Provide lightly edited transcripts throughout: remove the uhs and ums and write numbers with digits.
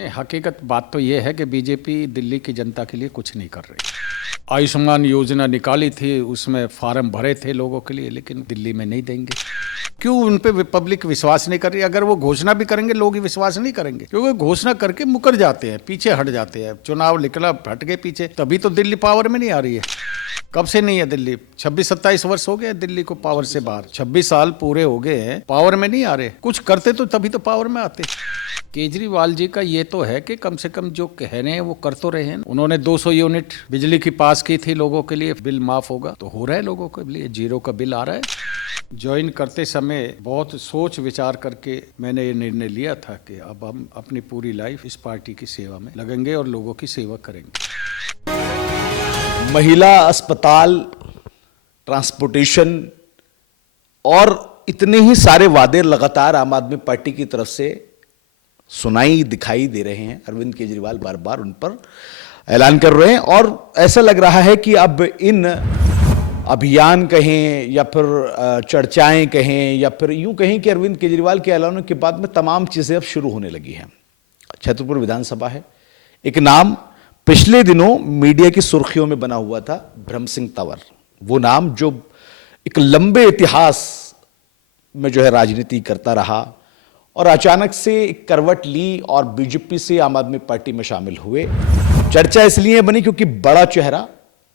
नहीं, हकीकत बात तो ये है कि बीजेपी दिल्ली की जनता के लिए कुछ नहीं कर रही। आयुष्मान योजना निकाली थी, उसमें फार्म भरे थे लोगों के लिए, लेकिन दिल्ली में नहीं देंगे। क्यों? उन पे पब्लिक विश्वास नहीं कर रही। अगर वो घोषणा भी करेंगे, लोग ही विश्वास नहीं करेंगे, क्योंकि घोषणा करके मुकर जाते हैं, पीछे हट जाते हैं। चुनाव निकला, हट गए पीछे, तभी तो दिल्ली पावर में नहीं आ रही है। कब से नहीं है दिल्ली? 26-27 वर्ष हो गए दिल्ली को पावर से बाहर। 26 साल पूरे हो गए हैं, पावर में नहीं आ रहे। कुछ करते तो तभी तो पावर में आते। केजरीवाल जी का ये तो है कि कम से कम जो कह रहे हैं वो कर तो रहे हैं। उन्होंने 200 यूनिट बिजली की पास की थी लोगों के लिए, बिल माफ होगा, तो हो रहा है लोगों के लिए, जीरो का बिल आ रहा है। ज्वाइन करते समय बहुत सोच विचार करके मैंने ये निर्णय लिया था कि अब हम अपनी पूरी लाइफ इस पार्टी की सेवा में लगेंगे और लोगों की सेवा करेंगे। महिला अस्पताल, ट्रांसपोर्टेशन और इतने ही सारे वादे लगातार आम आदमी पार्टी की तरफ से सुनाई दिखाई दे रहे हैं। अरविंद केजरीवाल बार बार उन पर ऐलान कर रहे हैं और ऐसा लग रहा है कि अब इन अभियान कहें या फिर चर्चाएं कहें या फिर यूं कहें कि अरविंद केजरीवाल के ऐलानों के बाद में तमाम चीजें अब शुरू होने लगी हैं। छतरपुर विधानसभा है, एक नाम पिछले दिनों मीडिया की सुर्खियों में बना हुआ था, ब्रह्म सिंह तंवर। वो नाम जो एक लंबे इतिहास में जो है राजनीति करता रहा और अचानक से एक करवट ली और बीजेपी से आम आदमी पार्टी में शामिल हुए। चर्चा इसलिए बनी क्योंकि बड़ा चेहरा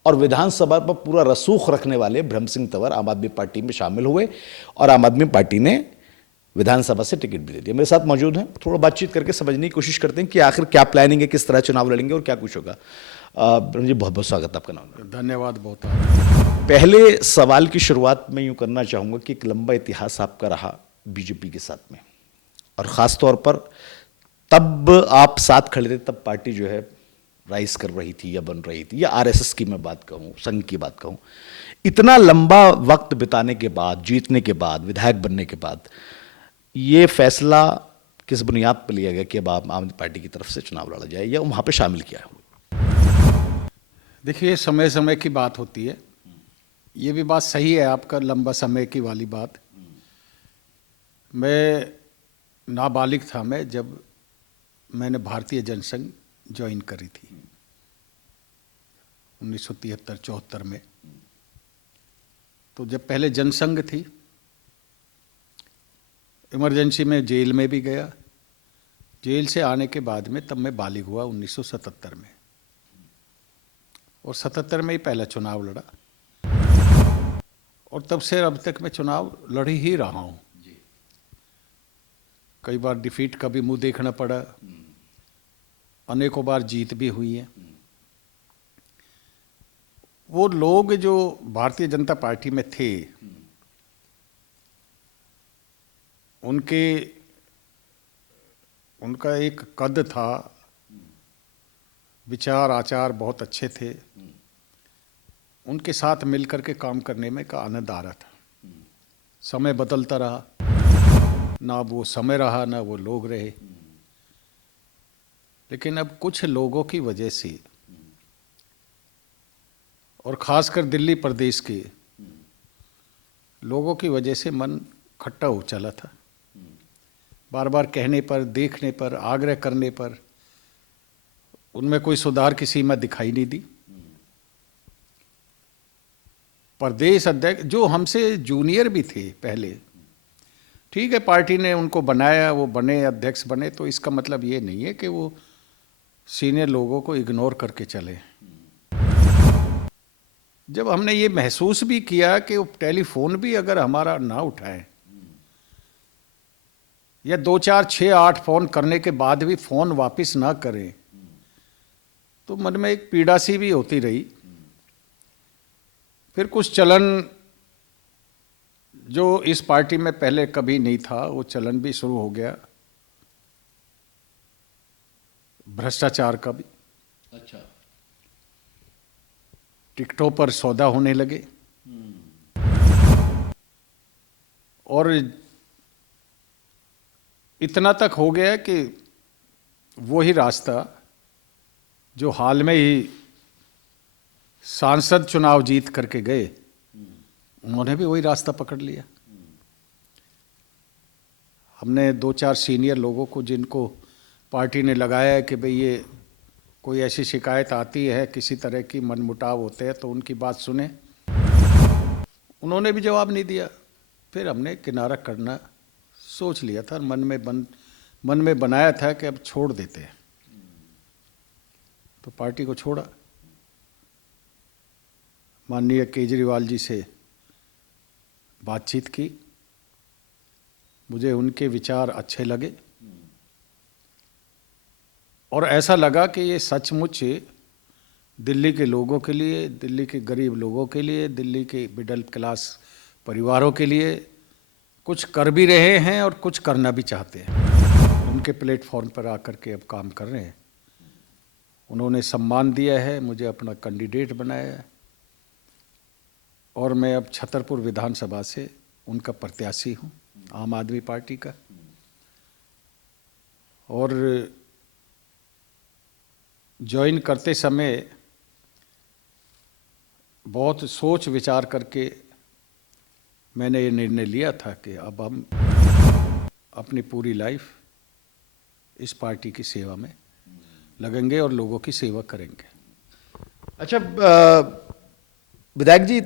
और विधानसभा पर पूरा रसूख रखने वाले ब्रह्म सिंह तंवर आम आदमी पार्टी में शामिल हुए और आम आदमी पार्टी ने विधानसभा से टिकट भी दे दिया। मेरे साथ मौजूद हैं, थोड़ा बातचीत करके समझने की कोशिश करते हैं कि आखिर क्या प्लानिंग है, किस तरह चुनाव लड़ेंगे और क्या कुछ होगा। ब्रह्म जी, बहुत बहुत स्वागत आपका। नाम? धन्यवाद बहुत। पहले सवाल की शुरुआत में यूं करना चाहूंगा कि एक लंबा इतिहास आपका रहा बीजेपी के साथ में, और खास तौर पर तब आप साथ खड़े थे, तब पार्टी जो है राइज कर रही थी या बन रही थी, या आरएसएस की मैं बात कहूं, संघ की बात कहूं। इतना लंबा वक्त बिताने के बाद, जीतने के बाद, विधायक बनने के बाद, ये फैसला किस बुनियाद पर लिया गया कि अब आम आदमी पार्टी की तरफ से चुनाव लड़ा जाए या वहां पे शामिल किया है? देखिए, समय समय की बात होती है। ये भी बात सही है आपका, लंबा समय की वाली बात। मैं नाबालिग था मैं जब मैंने भारतीय जनसंघ ज्वाइन करी थी 1973-74 में। तो जब पहले जनसंघ थी, इमरजेंसी में जेल में भी गया। जेल से आने के बाद में तब मैं बालिग हुआ 1977 में, और 77 में ही पहला चुनाव लड़ा, और तब से अब तक मैं चुनाव लड़ ही रहा हूँ। कई बार डिफीट का भी मुंह देखना पड़ा, अनेकों बार जीत भी हुई है। वो लोग जो भारतीय जनता पार्टी में थे, उनका एक कद था, विचार आचार बहुत अच्छे थे। उनके साथ मिलकर के काम करने में का आनंद आ रहा था। समय बदलता रहा, ना वो समय रहा ना वो लोग रहे, लेकिन अब कुछ लोगों की वजह से, और खासकर दिल्ली प्रदेश के लोगों की वजह से मन खट्टा हो चला था। बार बार कहने पर, देखने पर, आग्रह करने पर उनमें कोई सुधार की सीमा दिखाई नहीं दी। प्रदेश अध्यक्ष जो हमसे जूनियर भी थे पहले, ठीक है, पार्टी ने उनको बनाया, वो बने, अध्यक्ष बने, तो इसका मतलब ये नहीं है कि वो सीनियर लोगों को इग्नोर करके चले। जब हमने ये महसूस भी किया कि वो टेलीफोन भी अगर हमारा ना उठाए, या 2, 4, 6, 8 फोन करने के बाद भी फोन वापस ना करें, तो मन में एक पीड़ा सी भी होती रही। फिर कुछ चलन जो इस पार्टी में पहले कभी नहीं था, वो चलन भी शुरू हो गया, भ्रष्टाचार का भी। अच्छा। टिकटों पर सौदा होने लगे, और इतना तक हो गया कि वही रास्ता जो हाल में ही सांसद चुनाव जीत करके गए, उन्होंने भी वही रास्ता पकड़ लिया। हमने 2-4 सीनियर लोगों को, जिनको पार्टी ने लगाया है कि भाई ये कोई ऐसी शिकायत आती है, किसी तरह की मनमुटाव होते हैं तो उनकी बात सुने। उन्होंने भी जवाब नहीं दिया। फिर हमने किनारा करना सोच लिया था, मन में बनाया था कि अब छोड़ देते हैं, तो पार्टी को छोड़ा। माननीय केजरीवाल जी से बातचीत की, मुझे उनके विचार अच्छे लगे और ऐसा लगा कि ये सचमुच दिल्ली के लोगों के लिए, दिल्ली के गरीब लोगों के लिए, दिल्ली के मिडिल क्लास परिवारों के लिए कुछ कर भी रहे हैं और कुछ करना भी चाहते हैं। उनके प्लेटफॉर्म पर आकर के अब काम कर रहे हैं। उन्होंने सम्मान दिया है, मुझे अपना कैंडिडेट बनाया है और मैं अब छतरपुर विधानसभा से उनका प्रत्याशी हूँ, आम आदमी पार्टी का। और ज्वाइन करते समय बहुत सोच विचार करके मैंने ये निर्णय लिया था कि अब हम अपनी पूरी लाइफ इस पार्टी की सेवा में लगेंगे और लोगों की सेवा करेंगे। अच्छा विधायक जी,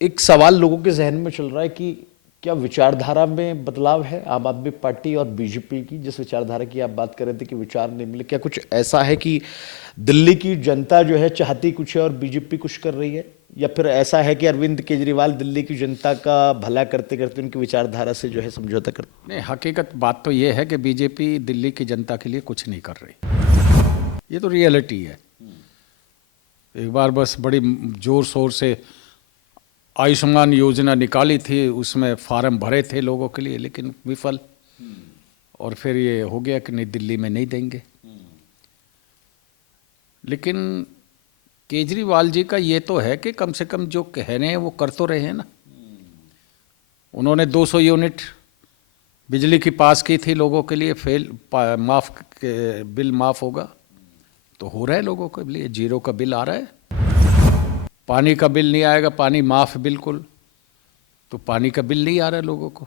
एक सवाल लोगों के जहन में चल रहा है कि क्या विचारधारा में बदलाव है आम आदमी पार्टी और बीजेपी की? जिस विचारधारा की आप बात कर रहे थे कि विचार नहीं मिले, क्या कुछ ऐसा है कि दिल्ली की जनता जो है चाहती कुछ है और बीजेपी कुछ कर रही है, या फिर ऐसा है कि अरविंद केजरीवाल दिल्ली की जनता का भला करते करते उनकी विचारधारा से जो है समझौता करते? नहीं, हकीकत बात तो ये है कि बीजेपी दिल्ली की जनता के लिए कुछ नहीं कर रही। ये तो रियलिटी है। एक बार बस बड़ी जोर शोर से आयुष्मान योजना निकाली थी, उसमें फार्म भरे थे लोगों के लिए, लेकिन विफल। और फिर ये हो गया कि नहीं, दिल्ली में नहीं देंगे। लेकिन केजरीवाल जी का ये तो है कि कम से कम जो कह रहे हैं वो कर तो रहे हैं ना। उन्होंने 200 यूनिट बिजली की पास की थी लोगों के लिए, बिल माफ होगा तो हो रहा है लोगों के लिए, 0 का बिल आ रहा है। पानी का बिल नहीं आएगा, पानी माफ बिल्कुल, तो पानी का बिल नहीं आ रहा है लोगों को।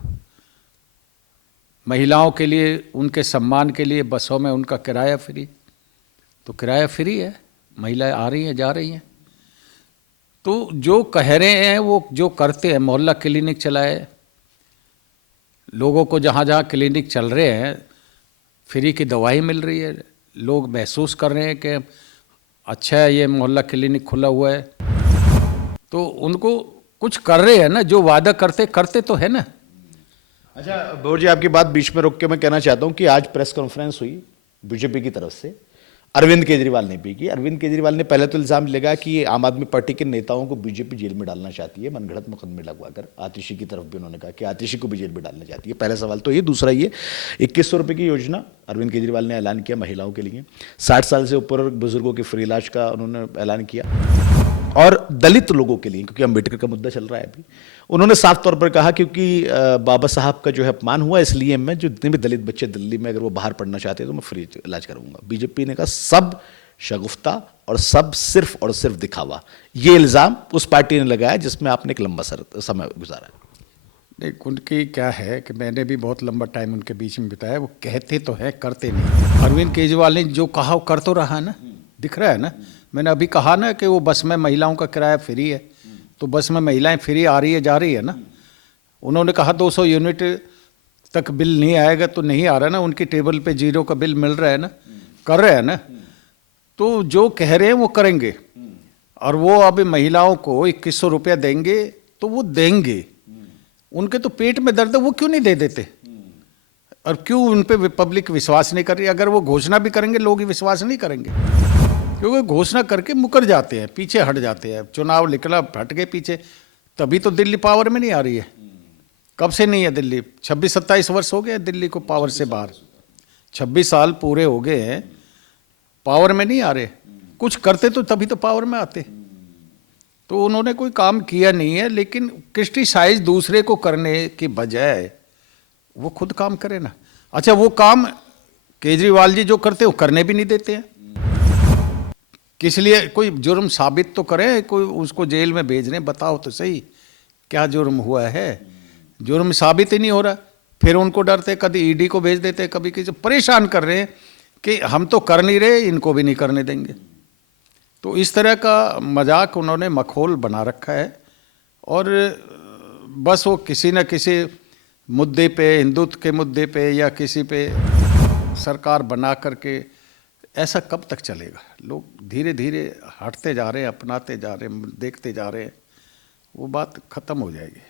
महिलाओं के लिए, उनके सम्मान के लिए बसों में उनका किराया फ्री, तो किराया फ्री है, महिलाएं आ रही हैं जा रही हैं। तो जो कह रहे हैं वो जो करते हैं, मोहल्ला क्लिनिक चलाए, लोगों को जहाँ जहाँ क्लिनिक चल रहे हैं फ्री की दवाई मिल रही है, लोग महसूस कर रहे हैं कि अच्छा है ये मोहल्ला क्लिनिक खुला हुआ है, तो उनको कुछ कर रहे हैं ना, जो वादा करते तो है ना। अच्छा भोर जी, आपकी बात बीच में रोक के मैं कहना चाहता हूं कि आज प्रेस कॉन्फ्रेंस हुई बीजेपी की तरफ से, अरविंद केजरीवाल ने भी की। अरविंद केजरीवाल ने पहले तो इल्जाम लगाया कि आम आदमी पार्टी के नेताओं को बीजेपी जेल में डालना चाहती है, मनगढ़ंत मुकदमे लगवाकर। आतिशी की तरफ भी उन्होंने कहा कि आतिशी को भी जेल में डालना चाहती है। पहला सवाल तो ये। दूसरा ये 2100 रुपये की योजना अरविंद केजरीवाल ने ऐलान किया महिलाओं के लिए, 60 साल से ऊपर बुजुर्गों के फ्री इलाज का उन्होंने ऐलान किया, और दलित लोगों के लिए, क्योंकि अम्बेडकर का मुद्दा चल रहा है अभी, उन्होंने साफ तौर पर कहा क्योंकि बाबा साहब का जो है अपमान हुआ, इसलिए मैं जो जितने भी दलित बच्चे दिल्ली में अगर वो बाहर पढ़ना चाहते हैं तो मैं फ्री इलाज कराऊंगा। बीजेपी ने कहा सब शगुफ्ता और सब सिर्फ और सिर्फ दिखावा। ये इल्जाम उस पार्टी ने लगाया जिसमें आपने एक लंबा समय गुजारा। देख, उनकी क्या है कि मैंने भी बहुत लंबा टाइम उनके बीच में बिताया। वो कहते तो है, करते नहीं। अरविंद केजरीवाल ने जो कहा वो कर तो रहा है ना, दिख रहा है ना। मैंने अभी कहा ना कि वो बस में महिलाओं का किराया फ्री है, तो बस में महिलाएं फ्री आ रही है जा रही है ना। उन्होंने कहा 200 यूनिट तक बिल नहीं आएगा, तो नहीं आ रहा ना, उनकी टेबल पे 0 का बिल मिल रहा है ना, कर रहे हैं ना। तो जो कह रहे हैं वो करेंगे, और वो अब महिलाओं को 2100 रुपया देंगे तो वो देंगे। उनके तो पेट में दर्द है, वो क्यों नहीं दे देते? और क्यों उन पे पब्लिक विश्वास नहीं कर रही? अगर वो घोषणा भी करेंगे लोग ही विश्वास नहीं करेंगे, क्योंकि घोषणा करके मुकर जाते हैं, पीछे हट जाते हैं। चुनाव निकला, हट गए पीछे, तभी तो दिल्ली पावर में नहीं आ रही है। कब से नहीं है दिल्ली? 26-27 वर्ष हो गए दिल्ली को पावर से बाहर, 26 साल पूरे हो गए हैं, पावर में नहीं आ रहे। कुछ करते तो तभी तो पावर में आते। तो उन्होंने कोई काम किया नहीं है, लेकिन क्रिटिसाइज दूसरे को करने के बजाय वो खुद काम करे ना। अच्छा, वो काम केजरीवाल जी जो करते हैं वो करने भी नहीं देते हैं। किस लिए? कोई जुर्म साबित तो करें, कोई उसको जेल में भेज रहे हैं, बताओ तो सही क्या जुर्म हुआ है। जुर्म साबित ही नहीं हो रहा, फिर उनको डरते, कभी ईडी को भेज देते, कभी किसी परेशान कर रहे हैं कि हम तो कर नहीं रहे, इनको भी नहीं करने देंगे। तो इस तरह का मजाक उन्होंने मखौल बना रखा है और बस वो किसी न किसी मुद्दे पे, हिंदुत्व के मुद्दे पे या किसी पे सरकार बना करके, ऐसा कब तक चलेगा? लोग धीरे धीरे हटते जा रहे हैं, अपनाते जा रहे हैं, देखते जा रहे हैं, वो बात खत्म हो जाएगी।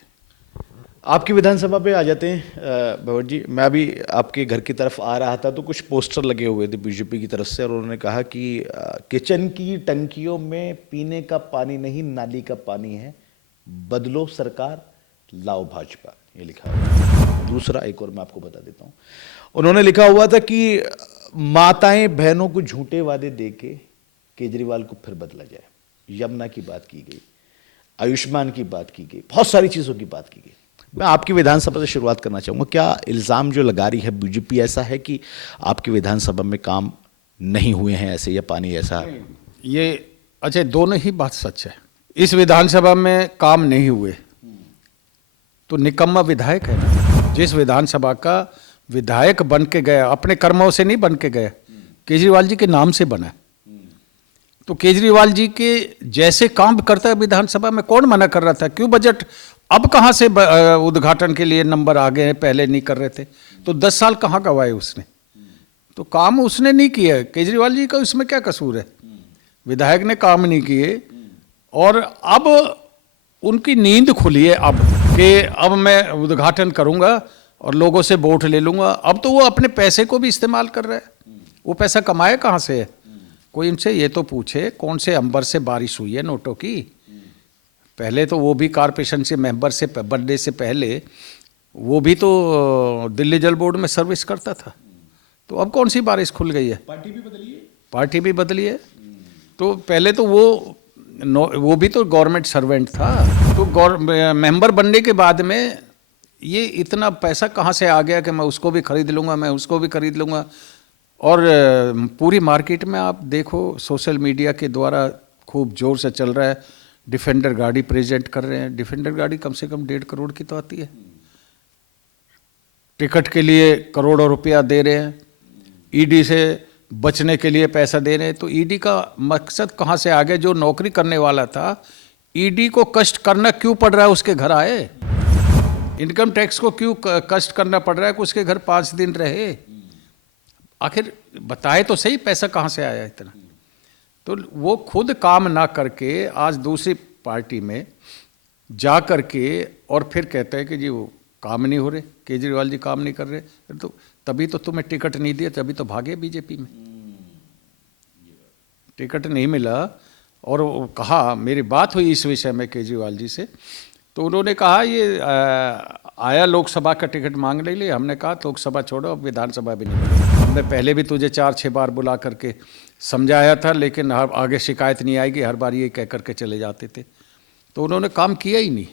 आपकी विधानसभा पे आ जाते हैं भगवत जी। मैं अभी आपके घर की तरफ आ रहा था तो कुछ पोस्टर लगे हुए थे बीजेपी की तरफ से और उन्होंने कहा कि किचन की टंकियों में पीने का पानी नहीं, नाली का पानी है, बदलो सरकार, लाओ भाजपा, ये लिखा हुआ है। दूसरा एक और मैं आपको बता देता हूँ, उन्होंने लिखा हुआ था कि माताएं बहनों को झूठे वादे देके केजरीवाल को फिर बदला जाए। यमुना की बात की गई, आयुष्मान की बात की गई, बहुत सारी चीजों की बात की गई। मैं आपकी विधानसभा से शुरुआत करना चाहूंगा। क्या इल्जाम जो लगा रही है बीजेपी ऐसा है कि आपकी विधानसभा में काम नहीं हुए हैं ऐसे, या पानी ऐसा? ये अच्छा, दोनों ही बात सच है। इस विधानसभा में काम नहीं हुए तो निकम्मा विधायक है ना। जिस विधानसभा का विधायक बन के गया, अपने कर्मों से नहीं बन के गया, केजरीवाल जी के नाम से बना। तो केजरीवाल जी के जैसे काम करता है विधानसभा में, कौन मना कर रहा था? क्यों बजट अब कहाँ से उद्घाटन के लिए नंबर आ गए हैं, पहले नहीं कर रहे थे? तो 10 साल कहाँ गवाए उसने? तो काम उसने नहीं किया। केजरीवाल जी का उसमें क्या कसूर है? विधायक ने काम नहीं किए और अब उनकी नींद खुली है अब कि अब मैं उद्घाटन करूंगा और लोगों से वोट ले लूंगा। अब तो वो अपने पैसे को भी इस्तेमाल कर रहा है। वो पैसा कमाए कहाँ से है? कोई इनसे ये तो पूछे कौन से अंबर से बारिश हुई है नोटों की? पहले तो वो भी कारपोरेशन से मेंबर से बनने से पहले वो भी तो दिल्ली जल बोर्ड में सर्विस करता था। तो अब कौन सी बारिश खुल गई है? पार्टी भी बदली है। पार्टी भी बदली है। तो पहले तो वो भी तो गवर्नमेंट सर्वेंट था। तो मेंबर बनने के बाद में ये इतना पैसा कहाँ से आ गया कि मैं उसको भी खरीद लूँगा, मैं उसको भी खरीद लूँगा। और पूरी मार्केट में आप देखो, सोशल मीडिया के द्वारा खूब जोर से चल रहा है। डिफेंडर गाड़ी प्रेजेंट कर रहे हैं। डिफेंडर गाड़ी कम से कम 1.5 करोड़ की तो आती है। टिकट के लिए करोड़ों रुपया दे रहे हैं। ईडी से बचने के लिए पैसा दे रहे हैं। तो ईडी का मकसद कहाँ से आ गया? जो नौकरी करने वाला था, ईडी को कष्ट करना क्यों पड़ रहा है? उसके घर आए। इनकम टैक्स को क्यों कष्ट करना पड़ रहा है कि उसके घर 5 दिन रहे? आखिर बताए तो सही, पैसा कहाँ से आया इतना? तो वो खुद काम ना करके आज दूसरी पार्टी में जा करके और फिर कहते हैं कि जी वो काम नहीं हो रहे, केजरीवाल जी काम नहीं कर रहे। तो तभी तो तुम्हें टिकट नहीं दिया, तभी तो भागे बीजेपी में। टिकट नहीं मिला और वो कहा, मेरी बात हुई इस विषय में केजरीवाल जी से, तो उन्होंने कहा ये आया लोकसभा का टिकट मांगने के लिए। हमने कहा लोकसभा छोड़ो, अब विधानसभा भी नहीं मिलेगी। हमने पहले भी तुझे 4-6 बार बुला करके समझाया था, लेकिन आगे शिकायत नहीं आएगी, हर बार ये कह करके चले जाते थे। तो उन्होंने काम किया ही नहीं।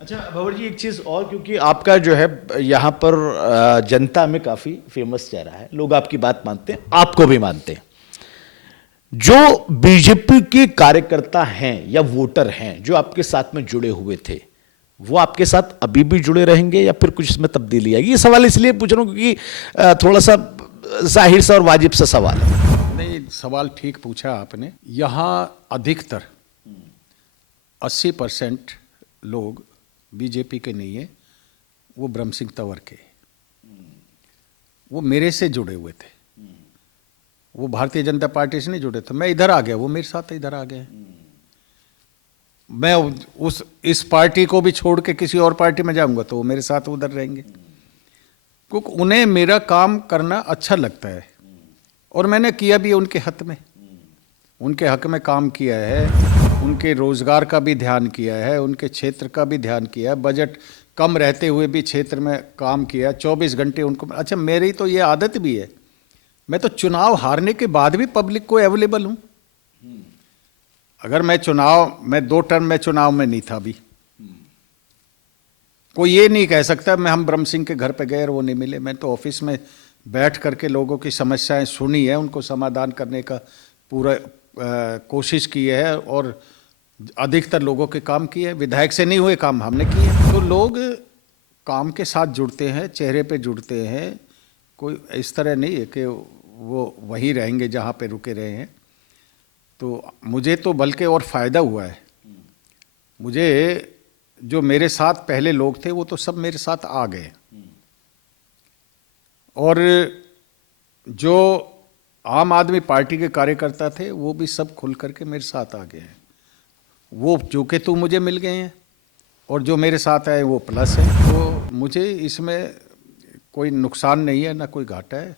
अच्छा भंवर जी, एक चीज और, क्योंकि आपका जो है यहाँ पर जनता में काफी फेमस चेहरा है, लोग आपकी बात मानते हैं, आपको भी मानते हैं। जो बीजेपी के कार्यकर्ता हैं या वोटर हैं जो आपके साथ में जुड़े हुए थे, वो आपके साथ अभी भी जुड़े रहेंगे या फिर कुछ इसमें तब्दीली आएगी? ये सवाल इसलिए पूछ रहा हूं क्योंकि थोड़ा सा जाहिर सा और वाजिब सा सवाल है। नहीं, सवाल ठीक पूछा आपने। यहाँ अधिकतर 80% लोग बीजेपी के नहीं है, वो ब्रह्म सिंह तंवर के, वो मेरे से जुड़े हुए थे। वो भारतीय जनता पार्टी से नहीं जुड़े थे। मैं इधर आ गया, वो मेरे साथ इधर आ गए। मैं इस पार्टी को भी छोड़ के किसी और पार्टी में जाऊंगा तो वो मेरे साथ उधर रहेंगे, क्योंकि उन्हें मेरा काम करना अच्छा लगता है और मैंने किया भी उनके हक में। उनके हक में काम किया है, उनके रोजगार का भी ध्यान किया है, उनके क्षेत्र का भी ध्यान किया है। बजट कम रहते हुए भी क्षेत्र में काम किया, 24 घंटे उनको। अच्छा, मेरी तो ये आदत भी है, मैं तो चुनाव हारने के बाद भी पब्लिक को अवेलेबल हूं। अगर मैं 2 टर्म में चुनाव में नहीं था भी, कोई ये नहीं कह सकता हम ब्रह्म सिंह के घर पे गए और वो नहीं मिले। मैं तो ऑफिस में बैठ करके लोगों की समस्याएं सुनी है, उनको समाधान करने का पूरा कोशिश की है और अधिकतर लोगों के काम किए। विधायक से नहीं हुए काम हमने किए। तो लोग काम के साथ जुड़ते हैं, चेहरे पे जुड़ते हैं। कोई इस तरह नहीं है कि वो वहीं रहेंगे जहाँ पे रुके रहे हैं। तो मुझे तो बल्कि और फ़ायदा हुआ है। मुझे जो मेरे साथ पहले लोग थे वो तो सब मेरे साथ आ गए, और जो आम आदमी पार्टी के कार्यकर्ता थे वो भी सब खुल करके मेरे साथ आ गए हैं। वो जो कि तू मुझे मिल गए हैं, और जो मेरे साथ आए वो प्लस है। तो मुझे इसमें कोई नुकसान नहीं है, ना कोई घाटा है,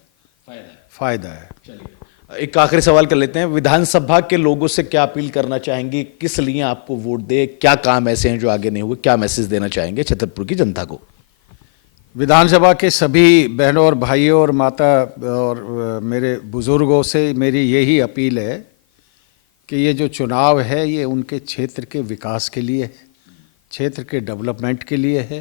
फायदा है। चलिए एक आखिरी सवाल कर लेते हैं। विधानसभा के लोगों से क्या अपील करना चाहेंगे, किस लिए आपको वोट दे, क्या काम ऐसे हैं जो आगे नहीं हुए, क्या मैसेज देना चाहेंगे छतरपुर की जनता को? विधानसभा के सभी बहनों और भाइयों और माता और मेरे बुजुर्गों से मेरी यही अपील है कि ये जो चुनाव है ये उनके क्षेत्र के विकास के लिए है, क्षेत्र के डेवलपमेंट के लिए है,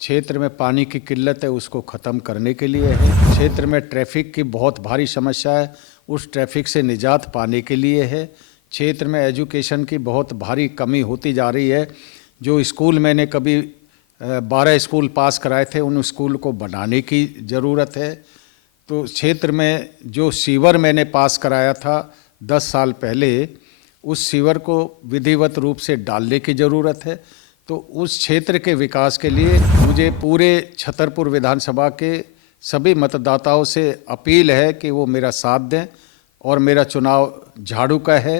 क्षेत्र में पानी की किल्लत है उसको ख़त्म करने के लिए है, क्षेत्र में ट्रैफिक की बहुत भारी समस्या है उस ट्रैफिक से निजात पाने के लिए है, क्षेत्र में एजुकेशन की बहुत भारी कमी होती जा रही है। जो स्कूल मैंने कभी 12 स्कूल पास कराए थे उन स्कूल को बनाने की ज़रूरत है। तो क्षेत्र में जो सीवर मैंने पास कराया था 10 साल पहले, उस सीवर को विधिवत रूप से डालने की ज़रूरत है। तो उस क्षेत्र के विकास के लिए मुझे पूरे छतरपुर विधानसभा के सभी मतदाताओं से अपील है कि वो मेरा साथ दें, और मेरा चुनाव झाड़ू का है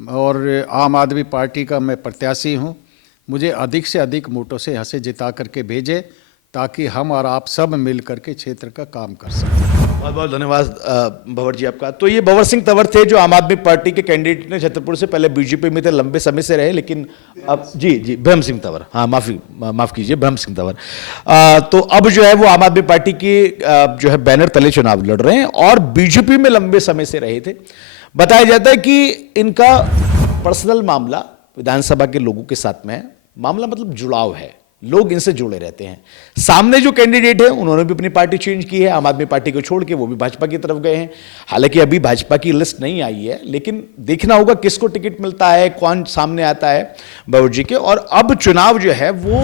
और आम आदमी पार्टी का मैं प्रत्याशी हूँ। मुझे अधिक से अधिक वोटों से यहाँ से जिता करके भेजें ताकि हम और आप सब मिल करके क्षेत्र का काम कर सकें। बहुत बहुत धन्यवाद भंवर जी आपका। तो ये भंवर सिंह तंवर थे जो आम आदमी पार्टी के कैंडिडेट ने छतरपुर से, पहले बीजेपी में थे, लंबे समय से रहे, लेकिन अब जी ब्रह्म सिंह तंवर, हाँ माफ कीजिए ब्रह्म सिंह तंवर। तो अब जो है वो आम आदमी पार्टी के जो है बैनर तले चुनाव लड़ रहे हैं और बीजेपी में लंबे समय से रहे थे। बताया जाता है कि इनका पर्सनल मामला विधानसभा के लोगों के साथ में है, मामला मतलब जुड़ाव है, लोग इनसे जुड़े रहते हैं। सामने जो कैंडिडेट है उन्होंने भी अपनी पार्टी चेंज की है, आम आदमी पार्टी को छोड़ के वो भी भाजपा की तरफ गए हैं। हालांकि अभी भाजपा की लिस्ट नहीं आई है, लेकिन देखना होगा किसको टिकट मिलता है, कौन सामने आता है भंवर जी के। और अब चुनाव जो है वो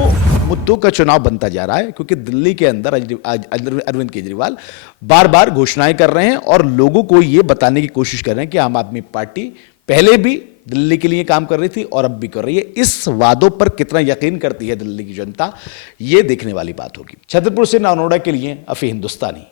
मुद्दों का चुनाव बनता जा रहा है, क्योंकि दिल्ली के अंदर अरविंद केजरीवाल बार बार घोषणाएं कर रहे हैं और लोगों को ये बताने की कोशिश कर रहे हैं कि आम आदमी पार्टी पहले भी दिल्ली के लिए काम कर रही थी और अब भी कर रही है। इस वादों पर कितना यकीन करती है दिल्ली की जनता, ये देखने वाली बात होगी। छतरपुर से नानोड़ा के लिए अफी हिंदुस्तानी।